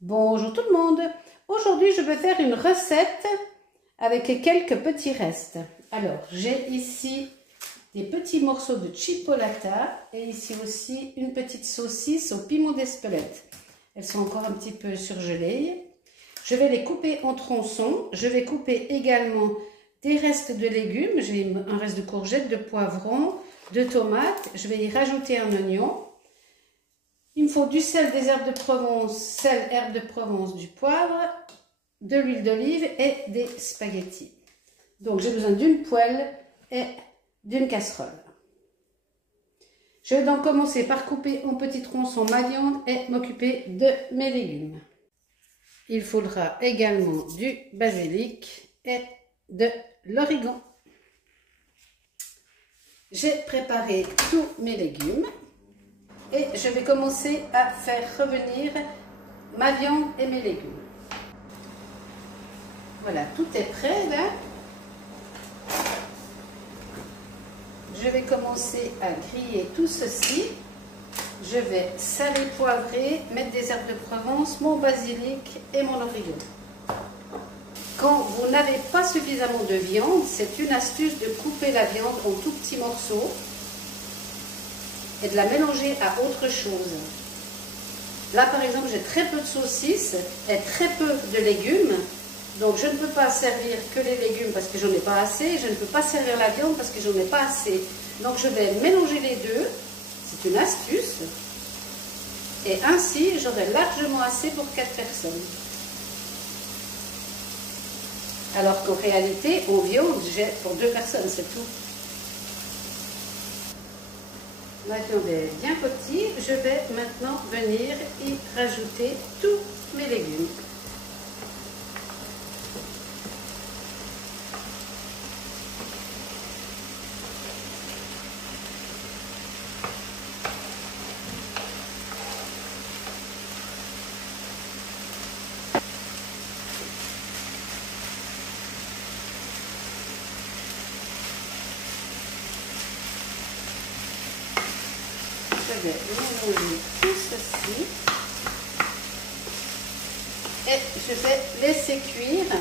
Bonjour tout le monde. Aujourd'hui, je vais faire une recette avec quelques petits restes. Alors, j'ai ici des petits morceaux de chipolata et ici aussi une petite saucisse au piment d'Espelette. Elles sont encore un petit peu surgelées. Je vais les couper en tronçons. Je vais couper également des restes de légumes. J'ai un reste de courgettes, de poivrons, de tomates. Je vais y rajouter un oignon. Il me faut du sel, des herbes de Provence, sel, herbes de Provence, du poivre, de l'huile d'olive et des spaghettis. Donc j'ai besoin d'une poêle et d'une casserole. Je vais donc commencer par couper en petits tronçons ma viande et m'occuper de mes légumes. Il faudra également du basilic et de l'origan. J'ai préparé tous mes légumes. Et je vais commencer à faire revenir ma viande et mes légumes. Voilà, tout est prêt là. Je vais commencer à griller tout ceci. Je vais saler, poivrer, mettre des herbes de Provence, mon basilic et mon origan. Quand vous n'avez pas suffisamment de viande, c'est une astuce de couper la viande en tout petits morceaux et de la mélanger à autre chose. Là par exemple j'ai très peu de saucisses et très peu de légumes, donc je ne peux pas servir que les légumes parce que j'en ai pas assez, je ne peux pas servir la viande parce que j'en ai pas assez. Donc je vais mélanger les deux, c'est une astuce, et ainsi j'aurai largement assez pour 4 personnes. Alors qu'en réalité en viande j'ai pour 2 personnes, c'est tout. Ma viande est bien côtie, je vais maintenant venir y rajouter tous mes légumes. Je vais mélanger tout ceci et je vais laisser cuire.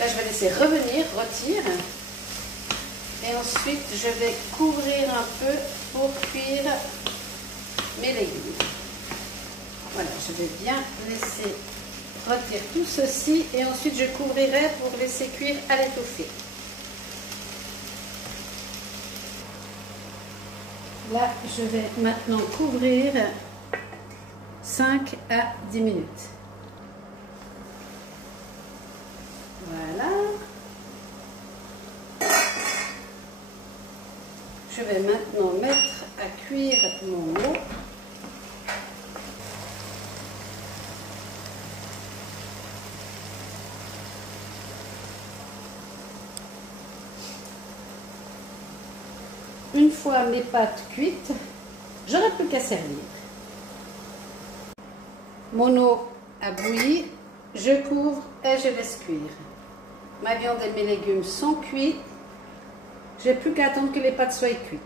Là, je vais laisser revenir, rôtir, et ensuite je vais couvrir un peu pour cuire mes légumes. Voilà, je vais bien laisser rôtir tout ceci et ensuite je couvrirai pour laisser cuire à l'étouffée. Là, je vais maintenant couvrir 5 à 10 minutes. Voilà. Je vais maintenant mettre à cuire mon eau. Une fois mes pâtes cuites, j'aurai plus qu'à servir. Mon eau a bouilli, je couvre et je laisse cuire. Ma viande et mes légumes sont cuits. Je n'ai plus qu'à attendre que les pâtes soient cuites.